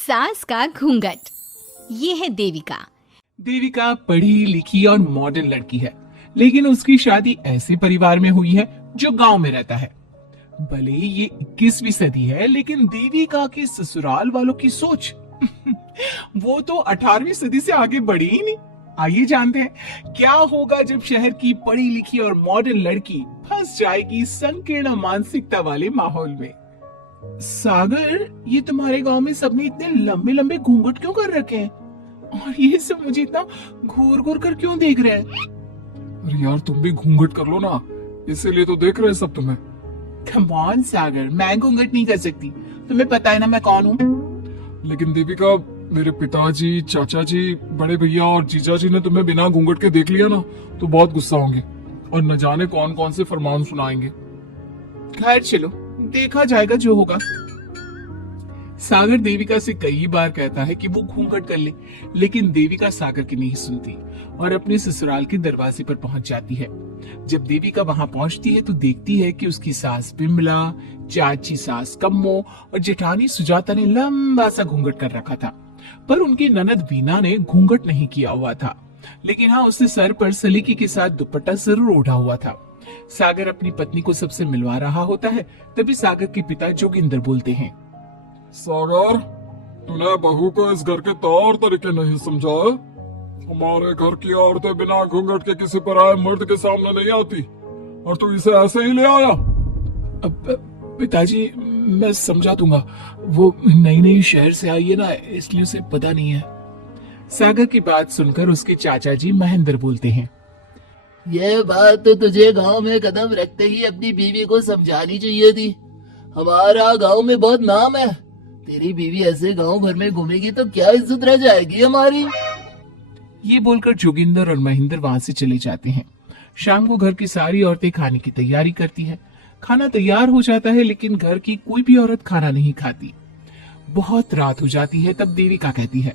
सास का घूंघट। ये है देविका। देविका पढ़ी लिखी और मॉडर्न लड़की है, लेकिन उसकी शादी ऐसे परिवार में हुई है जो गांव में रहता है। भले ही ये 21वीं सदी है, लेकिन देविका के ससुराल वालों की सोच वो तो 18वीं सदी से आगे बढ़ी ही नहीं। आइए जानते हैं क्या होगा जब शहर की पढ़ी लिखी और मॉडर्न लड़की फंस जाएगी संकीर्ण मानसिकता वाले माहौल में। सागर, ये तुम्हारे गांव में सबने इतने लंबे लंबे घूंघट क्यों कर रखे हैं? और ये सब मुझे इतना घूर घूर कर क्यों देख रहे हैं? अरे यार, तुम भी घूंघट कर लो ना, इसीलिए तो देख रहे हैं सब तुम्हें। कम ऑन सागर, मैं घूंघट नहीं कर सकती। तुम्हें पता है ना मैं कौन हूँ। लेकिन देविका, मेरे पिताजी, चाचा जी, बड़े भैया और जीजा जी ने तुम्हें बिना घूंघट के देख लिया ना तो बहुत गुस्सा होंगे और न जाने कौन कौन से फरमान सुनाएंगे। खैर चलो, देखा जाएगा जो होगा। सागर देविका से कई बार कहता है कि वो घूंघट कर ले, लेकिन देविका सागर की नहीं सुनती और अपने ससुराल के दरवाजे पर पहुंच जाती है। जब देविका वहां पहुंचती है तो देखती है कि उसकी सास बिमला, चाची सास कम्मो और जेठानी सुजाता ने लंबा सा घूंघट कर रखा था, पर उनकी ननद वीना ने घूंघट नहीं किया हुआ था। लेकिन हाँ, उसने सर पर सलीके के साथ दुपट्टा जरूर ओढ़ा हुआ था। सागर अपनी पत्नी को सबसे मिलवा रहा होता है, तभी सागर के पिता जोगिंदर बोलते हैं, सागर, तूने बहू को इस घर के तौर तरीके नहीं समझा है। हमारे घर की औरतें बिना घूंघट के किसी पराये मर्द के सामने नहीं आती और तू इसे ऐसे ही ले आया। अब पिताजी, मैं समझा दूंगा। वो नई नई शहर से आई है ना, इसलिए उसे पता नहीं है। सागर की बात सुनकर उसके चाचा जी महेंद्र बोलते हैं, ये बात तो तुझे गांव में कदम रखते ही अपनी बीवी को समझानी चाहिए थी। हमारा गांव में बहुत नाम है। तेरी बीवी ऐसे गांव भर में घूमेगी तो क्या इज्जत रह जाएगी हमारी। ये बोलकर जोगिंदर और महेंद्र वहां से चले जाते हैं। शाम को घर की सारी औरतें खाने की तैयारी करती हैं। खाना तैयार हो जाता है, लेकिन घर की कोई भी औरत खाना नहीं खाती। बहुत रात हो जाती है, तब देविका कहती है,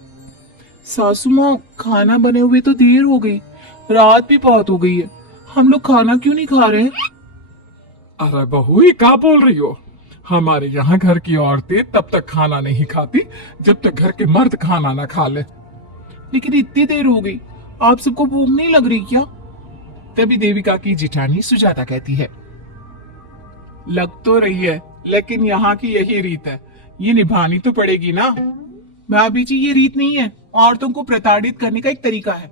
सासू माँ, खाना बने हुए तो देर हो गई, रात भी बहुत हो गई है, हम लोग खाना क्यों नहीं खा रहे? अरे बहू, ये क्या बोल रही हो? हमारे यहाँ घर की औरतें तब तक खाना नहीं खाती जब तक घर के मर्द खाना ना खा ले। लेकिन इतनी देर हो गई, आप सबको भूख नहीं लग रही क्या? तभी देविका की जिठानी सुजाता कहती है, लग तो रही है, लेकिन यहाँ की यही रीत है, ये निभानी तो पड़ेगी ना। भाभी जी, ये रीत नहीं है, औरतों को प्रताड़ित करने का एक तरीका है।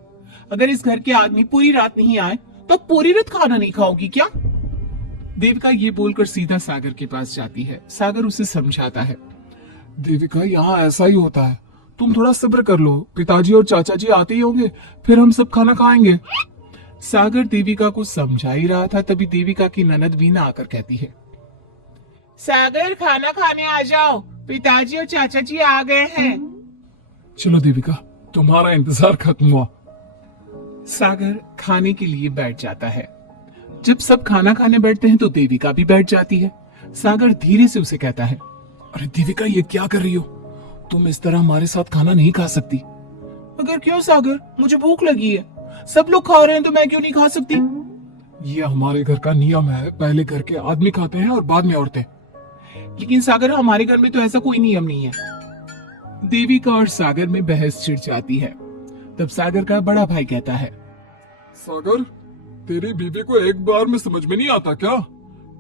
अगर इस घर के आदमी पूरी रात नहीं आए तो पूरी रात खाना नहीं खाओगी क्या? देविका ये बोलकर सीधा सागर के पास जाती है। सागर उसे समझाता है, देविका, यहाँ ऐसा ही होता है, तुम थोड़ा सब्र कर लो, पिताजी और चाचा जी आते ही होंगे, फिर हम सब खाना खाएंगे। सागर देविका को समझा ही रहा था, तभी देविका की ननद वीना आकर कहती है, सागर, खाना खाने आ जाओ, पिताजी और चाचा जी आ गए हैं। चलो देविका, तुम्हारा इंतजार खत्म हुआ। सागर खाने के लिए बैठ जाता है। जब सब खाना खाने बैठते हैं तो देविका भी बैठ जाती है। सागर धीरे से उसे कहता है, अरे देविका, ये क्या कर रही हो? तुम इस तरह हमारे साथ खाना नहीं खा सकती। अगर क्यों सागर, मुझे भूख लगी है, सब लोग खा रहे हैं तो मैं क्यों नहीं खा सकती? ये हमारे घर का नियम है, पहले घर के आदमी खाते हैं और बाद में औरतें। लेकिन सागर, हमारे घर में तो ऐसा कोई नियम नहीं है। देविका और सागर में बहस छिड़ जाती है। तब सागर का बड़ा भाई कहता है, सागर, तेरी बीवी को एक बार में समझ में नहीं आता क्या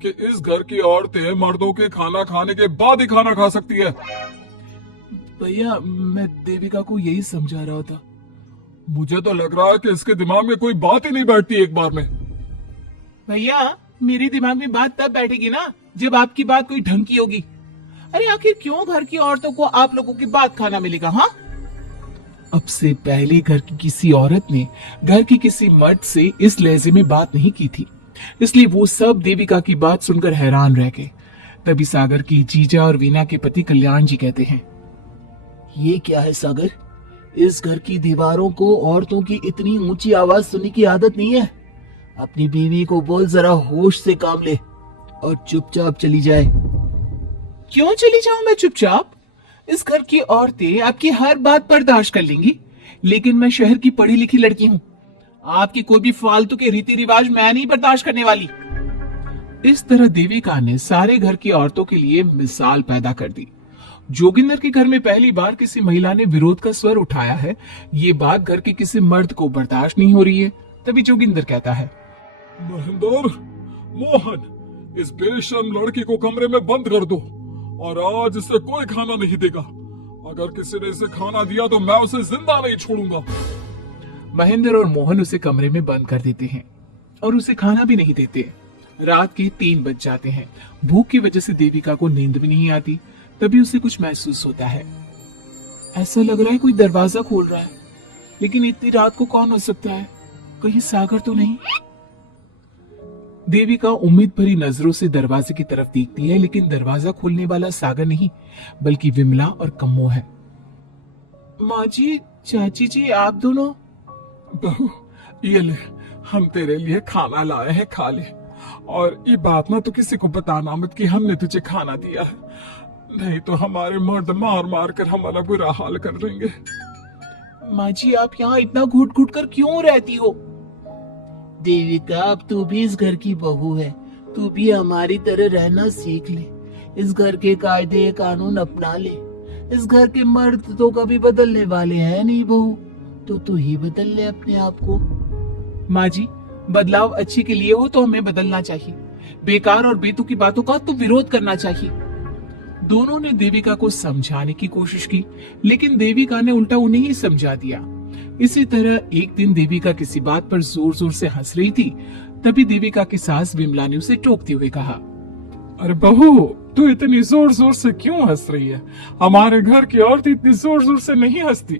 कि इस घर की औरतें मर्दों के खाना खाने के बाद ही खाना खा सकती है? भैया, मैं देविका को यही समझा रहा था। मुझे तो लग रहा है कि इसके दिमाग में कोई बात ही नहीं बैठती एक बार में। भैया, मेरे दिमाग में बात तब बैठेगी ना जब आपकी बात कोई ढंग की होगी। अरे आखिर क्यों घर की औरतों को आप लोगों के बाद खाना मिलेगा? हाँ, अब से पहले घर की किसी औरत ने घर की किसी मर्द से इस लहजे में बात नहीं की थी, इसलिए वो सब देविका की बात सुनकर हैरान रह गए। तभी सागर की जीजा और वीना के पति कल्याण जी कहते हैं, ये क्या है सागर? इस घर की दीवारों को औरतों की इतनी ऊंची आवाज सुनने की आदत नहीं है। अपनी बीवी को बोल जरा होश से काम ले और चुपचाप चली जाए। क्यों चली जाऊं मैं चुपचाप? इस घर की औरतें आपकी हर बात बर्दाश्त कर लेंगी, लेकिन मैं शहर की पढ़ी लिखी लड़की हूँ। आपकी कोई भी फालतू के रीति रिवाज मैं नहीं बर्दाश्त करने वाली। इस तरह देविका ने सारे घर की औरतों के लिए मिसाल पैदा कर दी। जोगिंदर के घर में पहली बार किसी महिला ने विरोध का स्वर उठाया है। ये बात घर के किसी मर्द को बर्दाश्त नहीं हो रही है। तभी जोगिंदर कहता है, महेंद्र, मोहन, इस बेशर्म लड़की को कमरे में बंद कर दो और आज इसे कोई खाना नहीं देगा। अगर किसी ने इसे खाना दिया तो मैं उसे जिंदा नहीं छोड़ूंगा। महेंद्र और मोहन उसे कमरे में बंद कर देते हैं और उसे खाना भी नहीं देते। रात के 3 बज जाते हैं। भूख की वजह से देविका को नींद भी नहीं आती। तभी उसे कुछ महसूस होता है। ऐसा लग रहा है कोई दरवाजा खोल रहा है, लेकिन इतनी रात को कौन हो सकता है? कहीं सागर तो नहीं? देविका उम्मीद भरी नजरों से दरवाजे की तरफ देखती है, लेकिन दरवाजा खोलने वाला सागर नहीं बल्कि विमला और कम्मो है। माँ जी, चाची जी, आप दोनों? बहू, ये ले, हम तेरे लिए खाना लाए हैं, खा ले। और ये बात ना तो किसी को बताना मत कि हमने तुझे खाना दिया है, नहीं तो हमारे मर्द मार मार कर हमारा बुरा हाल कर देंगे। माँ जी, आप यहाँ इतना घुट घुट कर क्यों रहती हो? देविका, अब तू भी इस घर की बहू है, तू भी हमारी तरह रहना सीख ले। इस घर के कायदे कानून अपना ले। इस घर के मर्द तो कभी बदलने वाले हैं नहीं बहू, तो तू ही बदल ले अपने आप को। माँ जी, बदलाव अच्छे के लिए हो तो हमें बदलना चाहिए। बेकार और बेतुकी की बातों का तो विरोध करना चाहिए। दोनों ने देविका को समझाने की कोशिश की, लेकिन देविका ने उल्टा उन्हें ही समझा दिया। इसी तरह एक दिन देविका किसी बात पर जोर जोर से हंस रही थी। तभी देविका की सास विमला ने उसे टोकते हुए कहा, अरे बहू, तू इतनी जोर जोर से क्यों हंस रही है? हमारे घर की औरत इतनी जोर जोर से नहीं हंसती।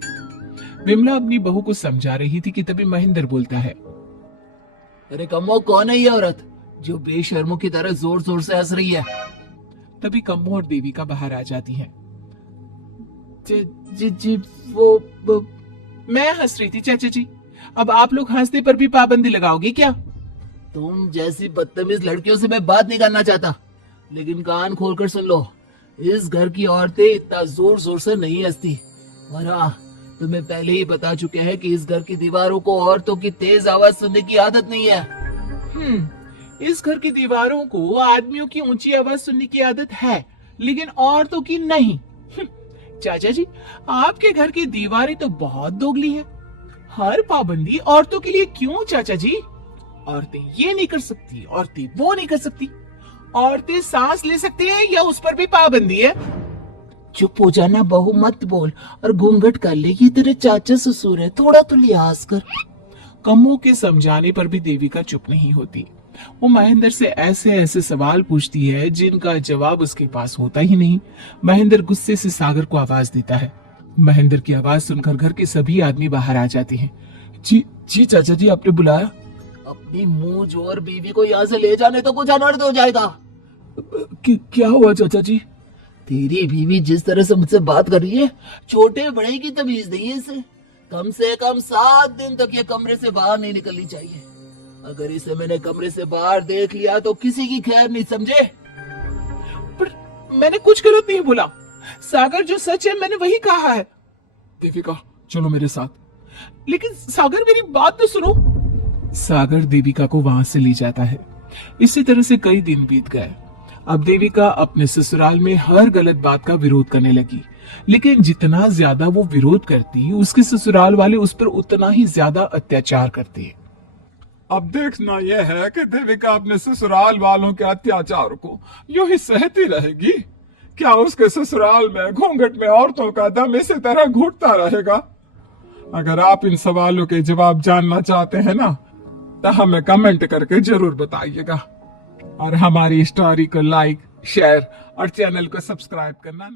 विमला अपनी बहू को समझा रही थी कि तभी महेंद्र बोलता है, अरे कम्मो, कौन है ये औरत जो बेशर्मों की तरह जोर जोर से हंस रही है? तभी कम्मो और देविका बाहर आ जाती हैं। जी जी, वो मैं हंस रही थी चाचा जी। अब आप लोग हंसने पर भी पाबंदी लगाओगे क्या? तुम जैसी बदतमीज लड़कियों से मैं बात नहीं करना चाहता, लेकिन कान खोलकर सुन लो, इस घर की औरतें इतना जोर जोर से नहीं हंसती। और हाँ, तुम्हें पहले ही बता चुके हैं कि इस घर की दीवारों को औरतों की तेज आवाज सुनने की आदत नहीं है। इस घर की दीवारों को आदमियों की ऊंची आवाज सुनने की आदत है, लेकिन औरतों की नहीं। चाचा जी, आपके घर की दीवारें तो बहुत दोगली है। हर पाबंदी औरतों के लिए क्यों चाचा जी? औरतें ये नहीं कर सकती, औरतें वो नहीं कर सकती। औरतें सांस ले सकती हैं या उस पर भी पाबंदी है? चुप हो जाना बहू, मत बोल और घूंघट कर ले। ये तेरे चाचा ससुर है, थोड़ा तो लिहाज कर। कम्मो के समझाने पर भी देविका चुप नहीं होती। वो महेंद्र से ऐसे ऐसे सवाल पूछती है जिनका जवाब उसके पास होता ही नहीं। महेंद्र गुस्से से सागर को आवाज देता है। महेंद्र की आवाज सुनकर घर के सभी आदमी बाहर आ जाते हैं। जी जी चाचा जी, आपने बुलाया? अपनी मुंह जोर बीवी को यहाँ से ले जाने तो कुछ अनर्थ हो जाएगा। क्या हुआ चाचा जी? तेरी बीवी जिस तरह से मुझसे बात कर रही है, छोटे बड़े की तमीज नहीं है इसे। कम से कम 7 दिन तक ये कमरे से बाहर नहीं निकलनी चाहिए। अगर इसे मैंने कमरे से बाहर देख लिया तो किसी की खैर नहीं, समझे? पर मैंने कुछ गलत नहीं बोला। सागर जो सच है मैंने वही कहा है। देविका, चलो मेरे साथ। लेकिन सागर, मेरी बात तो सुनो। सागर देविका को वहां से ले जाता है। इसी तरह से कई दिन बीत गए। अब देविका अपने ससुराल में हर गलत बात का विरोध करने लगी, लेकिन जितना ज्यादा वो विरोध करती, उसके ससुराल वाले उस पर उतना ही ज्यादा अत्याचार करते। अब देखना यह है कि देविका अपने ससुराल वालों के अत्याचार को यूं ही सहती रहेगी। क्या उसके ससुराल में घूंघट में औरतों का दम इसी तरह घुटता रहेगा? अगर आप इन सवालों के जवाब जानना चाहते हैं ना, तो हमें कमेंट करके जरूर बताइएगा। और हमारी स्टोरी को लाइक, शेयर और चैनल को सब्सक्राइब करना